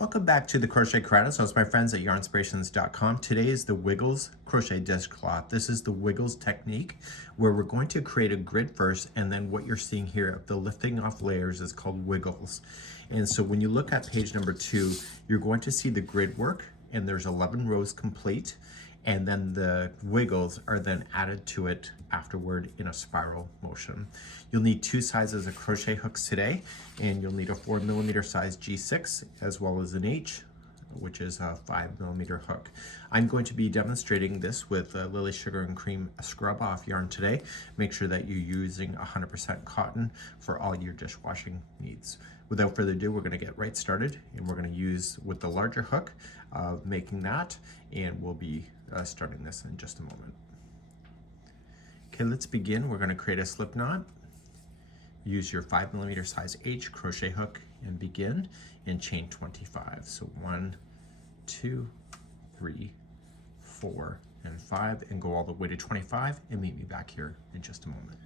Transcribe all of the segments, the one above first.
Welcome back to the Crochet Credits. So it's my friends at Yarnspirations.com. Today is the Wiggles Crochet Dishcloth. This is the Wiggles technique where we're going to create a grid first, and then what you're seeing here, the lifting off layers, is called Wiggles. And so when you look at page number 2, you're going to see the grid work, and there's 11 rows complete, and then the wiggles are then added to it afterward in a spiral motion. You'll need 2 sizes of crochet hooks today, and you'll need a 4mm size G6 as well as an H, which is a 5mm hook. I'm going to be demonstrating this with Lily Sugar and Cream scrub off yarn today. Make sure that you're using 100% cotton for all your dishwashing needs. Without further ado, we're going to get right started, and we're going to use with the larger hook making that, and we'll be starting this in just a moment. Okay, let's begin. We're going to create a slip knot. Use your 5mm size H crochet hook and begin and chain 25. So 1, 2, 3, 4, and 5, and go all the way to 25 and meet me back here in just a moment.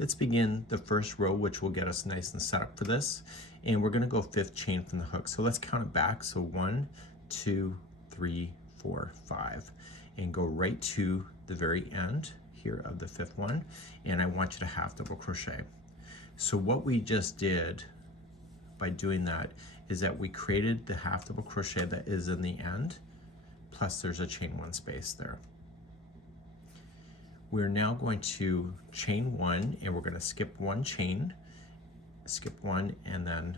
Let's begin the first row, which will get us nice and set up for this, and we're going to go 5th chain from the hook. So let's count it back. So 1, 2, 3, 4, 5, and go right to the very end here of the 5th one, and I want you to half double crochet. So what we just did by doing that is that we created the half double crochet that is in the end, plus there's a chain 1 space there. We're now going to chain 1, and we're going to skip 1 chain, skip 1, and then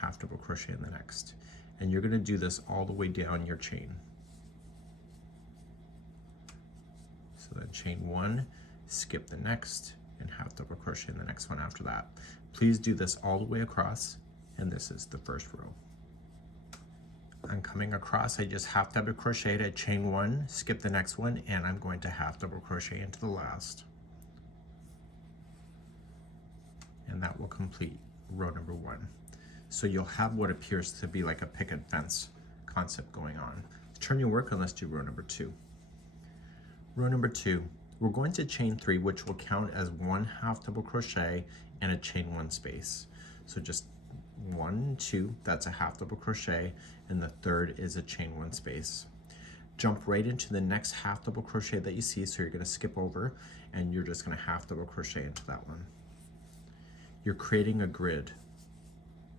half double crochet in the next. And you're going to do this all the way down your chain. So then chain 1, skip the next, and half double crochet in the next one after that. Please do this all the way across, and this is the first row. I'm coming across, I just half double crocheted at chain 1, skip the next one, and I'm going to half double crochet into the last. And that will complete row number 1. So you'll have what appears to be like a picket fence concept going on. Turn your work and let's do row number 2. Row number 2, we're going to chain 3, which will count as 1 half double crochet and a chain 1 space. So just 1, 2, that's a half double crochet, and the third is a chain 1 space. Jump right into the next half double crochet that you see, so you're going to skip over, and you're just going to half double crochet into that one. You're creating a grid,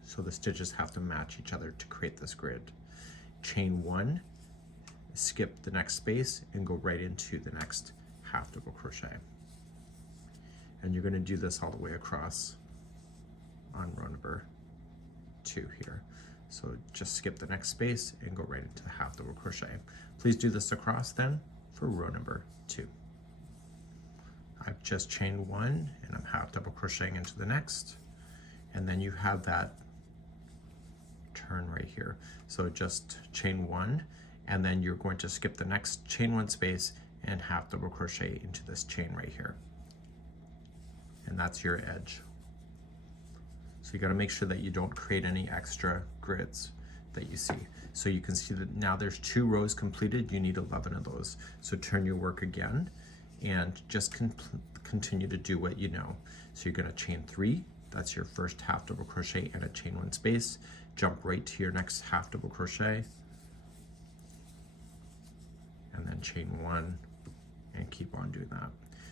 so the stitches have to match each other to create this grid. Chain 1, skip the next space, and go right into the next half double crochet. And you're going to do this all the way across on row number 2 here. So just skip the next space and go right into the half double crochet. Please do this across then for row number 2. I've just chained 1, and I'm half double crocheting into the next, and then you have that turn right here. So just chain 1, and then you're going to skip the next chain 1 space and half double crochet into this chain right here. And that's your edge. So you got to make sure that you don't create any extra grids that you see. So you can see that now there's 2 rows completed. You need 11 of those. So turn your work again and just continue to do what you know. So you're going to chain 3. That's your first half double crochet and a chain 1 space. Jump right to your next half double crochet, and then chain 1, and keep on doing that.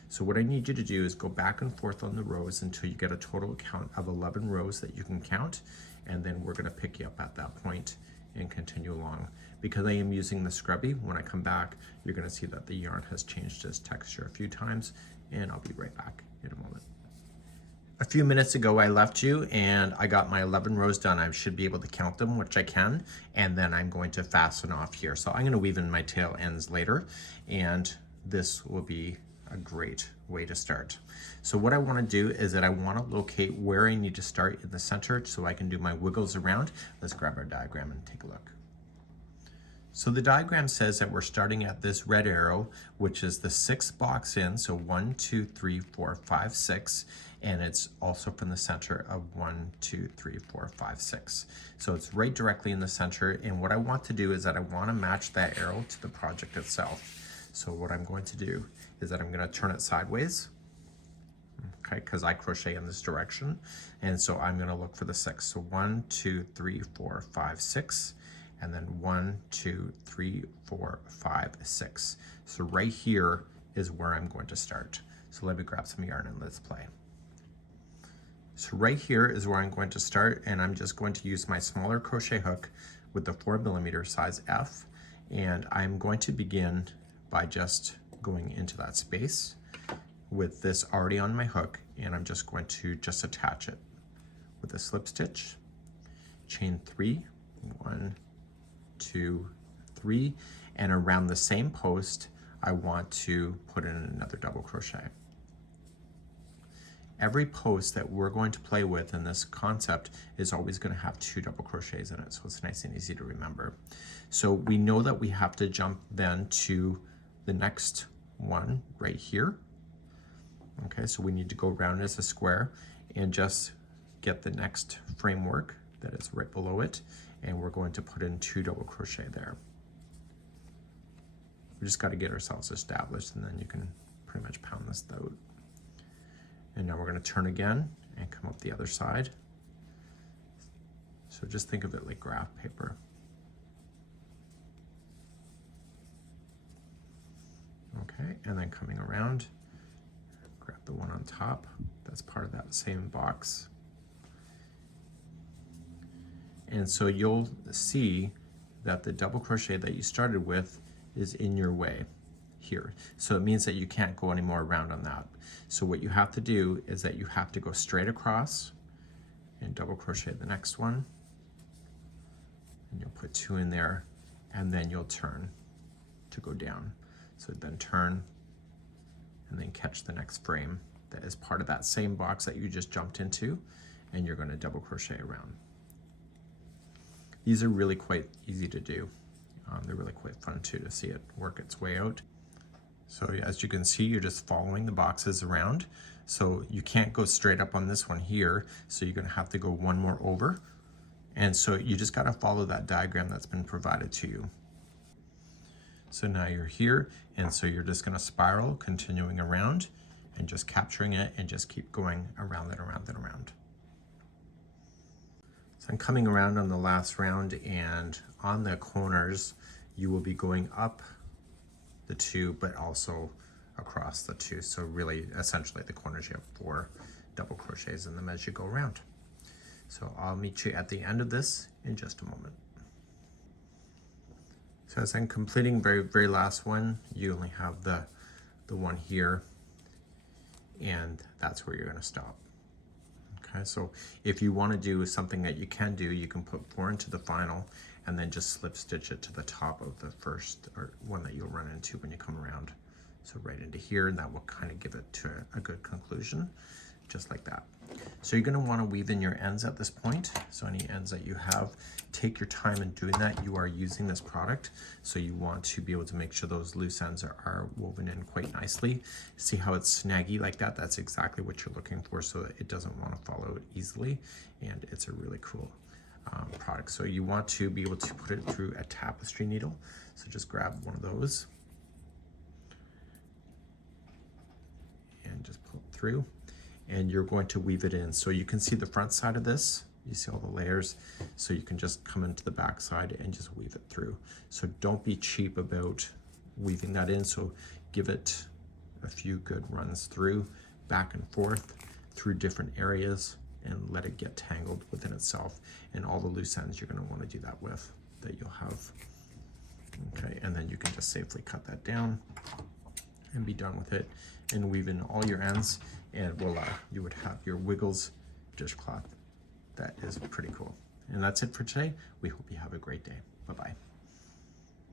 So what I need you to do is go back and forth on the rows until you get a total count of 11 rows that you can count, and then we're going to pick you up at that point and continue along. Because I am using the scrubby, when I come back, you're going to see that the yarn has changed its texture a few times, and I'll be right back in a moment. A few minutes ago I left you, and I got my 11 rows done. I should be able to count them, which I can, and then I'm going to fasten off here. So I'm going to weave in my tail ends later, and this will be a great way to start. So what I want to do is that I want to locate where I need to start in the center so I can do my wiggles around. Let's grab our diagram and take a look. So the diagram says that we're starting at this red arrow, which is the 6th box in, so 1, 2, 3, 4, 5, 6, and it's also from the center of 1, 2, 3, 4, 5, 6. So it's right directly in the center, and what I want to do is that I want to match that arrow to the project itself. So what I'm going to do is that I'm going to turn it sideways. okay, because I crochet in this direction. And so I'm going to look for the 6. So 1, 2, 3, 4, 5, 6, and then 1, 2, 3, 4, 5, 6. So right here is where I'm going to start. So let me grab some yarn and let's play. So right here is where I'm going to start, and I'm just going to use my smaller crochet hook with the 4mm size F, and I'm going to begin by just going into that space with this already on my hook, and I'm just going to just attach it with a slip stitch, chain 3, 1, 2, 3, and around the same post I want to put in another double crochet. Every post that we're going to play with in this concept is always going to have 2 double crochets in it, so it's nice and easy to remember. So we know that we have to jump then to the next one right here. Okay, so we need to go around as a square and just get the next framework that is right below it, and we're going to put in 2 double crochet there. We just got to get ourselves established, and then you can pretty much pound this out. And now we're going to turn again and come up the other side. So just think of it like graph paper. Okay, and then coming around, grab the one on top. That's part of that same box. And so you'll see that the double crochet that you started with is in your way here. So it means that you can't go any more around on that. So what you have to do is that you have to go straight across and double crochet the next one, and you'll put 2 in there, and then you'll turn to go down. So then turn and then catch the next frame that is part of that same box that you just jumped into, and you're going to double crochet around. These are really quite easy to do. They're really quite fun too to see it work its way out. So as you can see, you're just following the boxes around. So you can't go straight up on this one here, so you're going to have to go one more over. And so you just got to follow that diagram that's been provided to you. So now you're here, and so you're just going to spiral, continuing around and just capturing it, and just keep going around and around and around. So I'm coming around on the last round, and on the corners you will be going up the 2 but also across the 2. So really essentially the corners, you have 4 double crochets in them as you go around. So I'll meet you at the end of this in just a moment. So as I'm completing very last one, you only have the one here, and that's where you're going to stop. Okay, so if you want to do something that you can do, you can put 4 into the final and then just slip stitch it to the top of the first or one that you'll run into when you come around. So right into here, and that will kind of give it to a good conclusion, just like that. So you're going to want to weave in your ends at this point. So any ends that you have, take your time in doing that. You are using this product, so you want to be able to make sure those loose ends are woven in quite nicely. See how it's snaggy like that? That's exactly what you're looking for, so that it doesn't want to follow easily, and it's a really cool product. So you want to be able to put it through a tapestry needle. So just grab one of those and just pull it through, and you're going to weave it in. So you can see the front side of this, you see all the layers, so you can just come into the back side and just weave it through. So don't be cheap about weaving that in, so give it a few good runs through, back and forth through different areas, and let it get tangled within itself, and all the loose ends you're going to want to do that with, that you'll have. Okay, and then you can just safely cut that down and be done with it, and weave in all your ends, and voila, you would have your Wiggles dishcloth. That is pretty cool. And that's it for today. We hope you have a great day. Bye-bye.